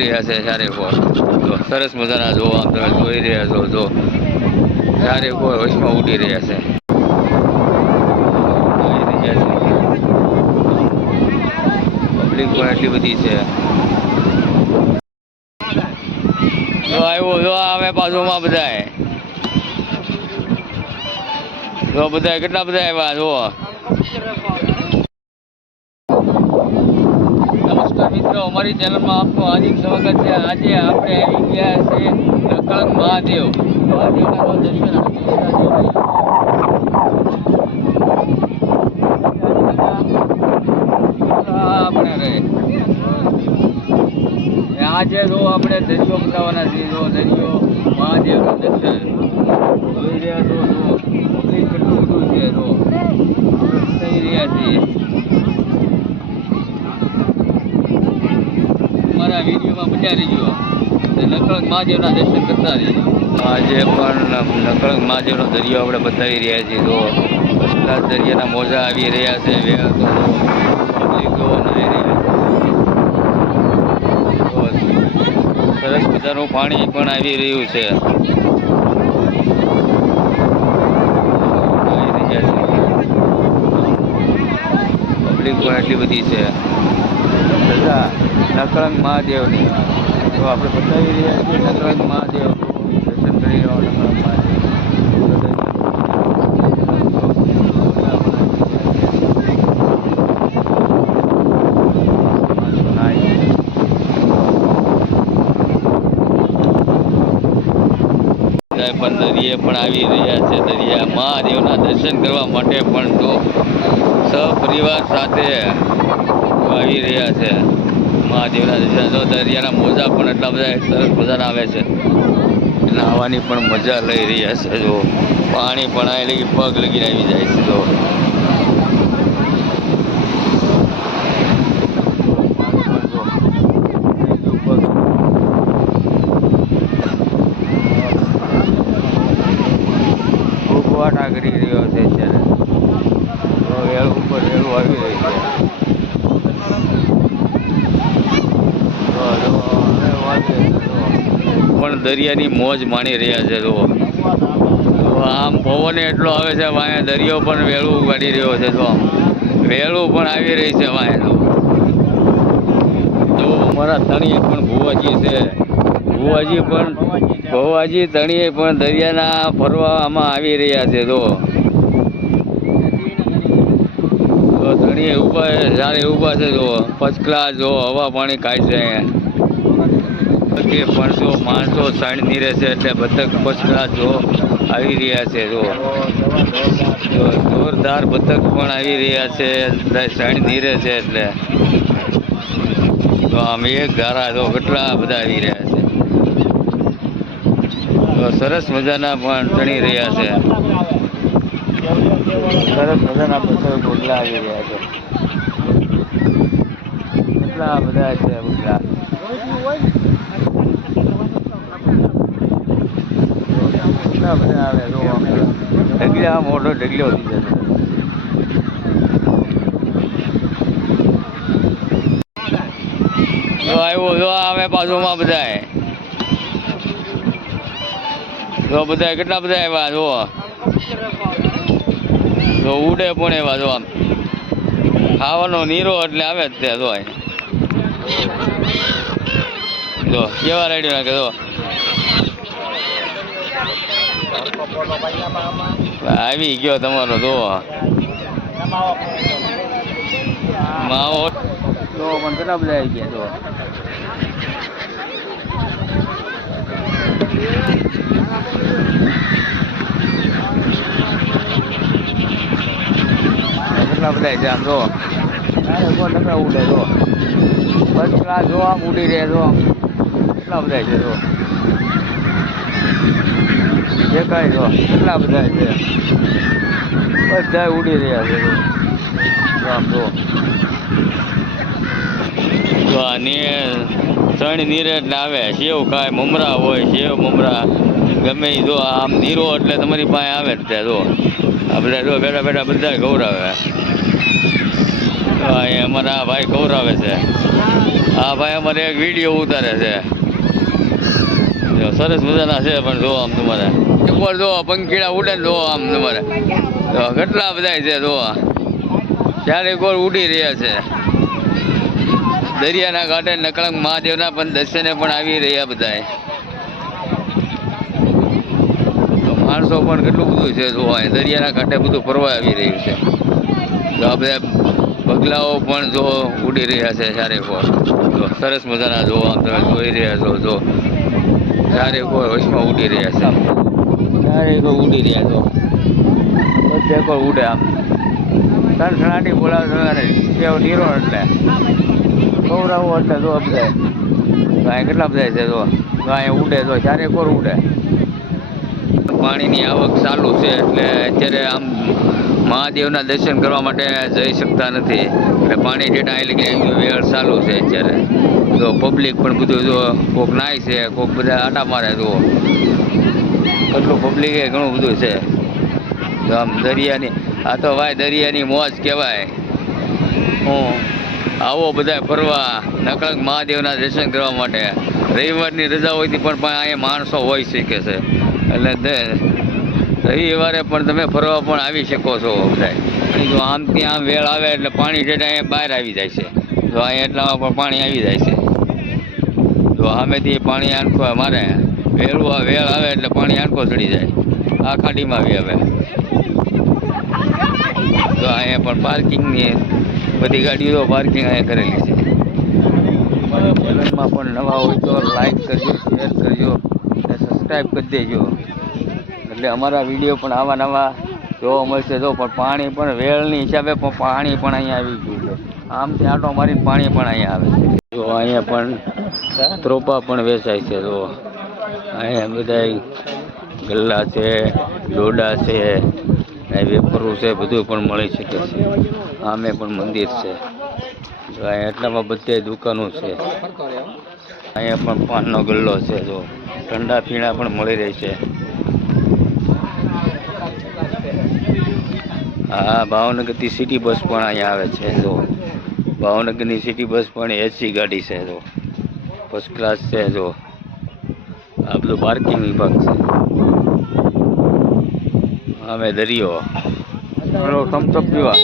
રહ્યા છે ચારે કોર તો સરસ મજાના જો આમ તમે જોઈ રહ્યા છો જો ચારે કોર વચમાં ઉડી રહ્યા છે. પબ્લિક પણ એટલી બધી છે. જો આવ્યો જો આવે બાજુમાં બધાય જો બધા કેટલા બધા આવ્યા જો. નમસ્કાર મિત્રો, અમારી ચેનલમાં આપનું હાર્દિક સ્વાગત છે. આજે આપણે આવી ગયા છે નકળંગ મહાદેવ. મહાદેવના દર્શન આપણે રહે આજે જો આપણે દરિયો બતાવવાના છીએ. જો દરિયો મહાદેવનું દર્શન જોઈ રહ્યા છો. જો પબ્લિક કેટલું બધું છે. જો થઈ રહ્યા છીએ. મારા વિડીયોમાં મજા રહીજો. નકળંગ મહાદેવના દર્શન કરતા રહીજો. આજે પણ નકળંગ મહાદેવનો દરિયો આપણે બતાવી રહ્યા છીએ. તો ફર્સ્ટ દરિયાના મોજા આવી રહ્યા છે. પબ્લિકો નાહી રહ્યા છે. સરસ મજાનું પાણી પણ આવી રહ્યું છે. પબ્લિક પણ એટલી બધી છે. નકળંગ મહાદેવની તો આપણે બતાવી રહ્યા છીએ. નકળંગ મહાદેવ દર્શન કરી રહ્યો. નકળંગ મહાદેવ પણ દરિયે પણ આવી રહ્યા છે. દરિયા મહાદેવના દર્શન કરવા માટે પણ તો સપરિવાર સાથે આવી રહ્યા છે. મહાદેવના દર્શન તો દરિયાના મોજા પણ એટલા બધા સરસ મજાના આવે છે. નાહવાની પણ મજા લઈ રહ્યા છે. જો પાણી પણ આવી પગ લગીને આવી જાય છે. જો વાટા કરી રહ્યો છે. વેળું ઉપર વેળું આવી રહી છે. પણ દરિયાની મોજ માણી રહ્યા છે. જો આમ પવન એટલો આવે છે. વાંહે દરિયો પણ વેળું કાઢી રહ્યો છે. જો વેળું પણ આવી રહી છે વાંહે. જો અમારા ધણીએ પણ ભુવાજી છે. ભુવાજી ધણીએ પણ દરિયાના ફરવામાં આવી રહ્યા છે. જો ધણીએ ઊભા જ્યારે ઊભા છે. જો ફર્સ્ટ ક્લાસ જો હવા પાણી ખાય છે. પણ જો માણસો સાઈડ નીરે છે એટલે બતક ફર્સ્ટ ક્લાસ જો આવી રહ્યા છે. જો જોરદાર બતક પણ આવી રહ્યા છે. સાઈડ નીરે છે એટલે તો આમ એક ધારા જો કેટલા બધા આવી રહ્યા છે. સરસ મજાના પણ ચણી રહ્યા છે. સરસ મજાના પથ્થર બોટલા આવી રહ્યા છે. કેટલા બધા છે બોટલા. કેટલા બધા આવે ઢગલા મોટો ઢગલો થઈ જશે. જો આવ્યો જો આવે બાજુમાં બધા જો બધા કેટલા બધા આવ્યા. જો ઉડે પણ એવા જો આમ ખાવાનો નીરો એટલે આવે જ ત્યાં જો કેવા રેડી નાખે. જો આવી ગયો તમારો જો માવો તો પણ કેટલા બધા આવી ગયા. જો કેટલા બધા છે. આમ જો ટકા ઉડે. જો ફર્સ્ટ ક્લાસ જો આમ ઉડી રહે. જો કેટલા બધા છે. જો દેખાય. જો કેટલા બધા છે. બધા ઉડી રહ્યા છે. આમ જો ચણ નીરે એટલે આવે. સેવ ખાય મમરા હોય. સેવ મમરા ગમે જો આમ નીરો એટલે તમારી પાસે આવે જ ત્યાં. જો આપણે જો બેઠા બેઠા બધા ગૌરાવે. અમારા ભાઈ ગૌરાવે છે. હા ભાઈ અમારે એક વિડીયો ઉતારે છે. જો સરસ મજાના છે પણ જો આમ તમારે એકવાર જો પંખીડા ઉડે ને જો આમ તમારે જો કેટલા બધા છે જો ચારે કોર ઉડી રહ્યા છે. દરિયાના કાંઠે નકળંગ મહાદેવના પણ દર્શને પણ આવી રહ્યા બધા. માણસો પણ કેટલું બધું છે જો દરિયાના કાંઠે બધું ફરવા આવી રહ્યું છે. તો આ બધા બગલાઓ પણ જો ઉડી રહ્યા છે ચારે કોર. જો સરસ મજાના જો આમ તમે જોઈ રહ્યા છો જો ચારે કોર વચમાં ઉડી રહ્યા છે. ચારે કોર ઉડી રહ્યા છો બધે કોર ઉડે આમ સણસણાટી બોલાવે કેવો નીરો એટલે ગૌરાવો એટલે જો બધા અહીંયા કેટલા બધા છે જો અહીંયા ઉડે જો ચારે કોર ઉડે. પાણીની આવક ચાલુ છે એટલે અત્યારે આમ મહાદેવના દર્શન કરવા માટે જઈ શકતા નથી એટલે પાણી ડેટા આવી લઈને વેળ ચાલુ છે અત્યારે. જો પબ્લિક પણ બધું જો કોક નાય છે કોક બધા આટા મારે જુઓ કેટલું પબ્લિક એ ઘણું બધું છે. તો આમ દરિયાની આ તો ભાઈ દરિયાની મોજ કહેવાય. આવો બધા ફરવા નકળંગ મહાદેવના દર્શન કરવા માટે રવિવારની રજા હોયથી પણ અહીંયા માણસો હોઈ શકે છે એટલે રવિવારે પણ તમે ફરવા પણ આવી શકો છો બધા. જો આમથી આમ વેળ આવે એટલે પાણી જેટલા અહીંયા બહાર આવી જાય છે. જો અહીંયા એટલામાં પણ પાણી આવી જાય છે. જો સામેથી પાણી આંટકો મારે વેળ આવે એટલે પાણી આંટકો ચડી જાય આ ખાડીમાં બી આવે. તો અહીંયા પણ પાર્કિંગની બધી ગાડીઓ પાર્કિંગ અહીંયા કરેલી છે. ચેનલમાં પણ નવા હોય તો લાઈક કરજો, શેર કરજો અને સબસ્ક્રાઈબ કરી દેજો એટલે અમારા વિડીયો પણ આવા નવા જોવા મળશે. જો પણ પાણી પણ વેળની હિસાબે પણ પાણી પણ અહીંયા આવી ગયું છે. આમથી આંટો મારીને પાણી પણ અહીંયા આવે છે. જો અહીંયા પણ ત્રોપા પણ વેચાય છે. જો અહીંયા બધા ગલ્લા છે, ડોડા છે, વેફરું છે, બધું પણ મળી શકે છે. આમે પણ મંદિર છે. જો અહીંયા એટલામાં બધે દુકાનો છે. અહીંયા પણ પાનનો ગલ્લો છે. જો ઠંડા પીણા પણ મળી રહે છે. હા ભાવનગરથી સિટી બસ પણ અહીંયા આવે છે. જો ભાવનગરની સિટી બસ પણ એસી ગાડી છે. જો ફર્સ્ટ ક્લાસ છે. જો આ બધું પાર્કિંગ વિભાગ છે. અમે દરિયો થમ્સઅપ પીવા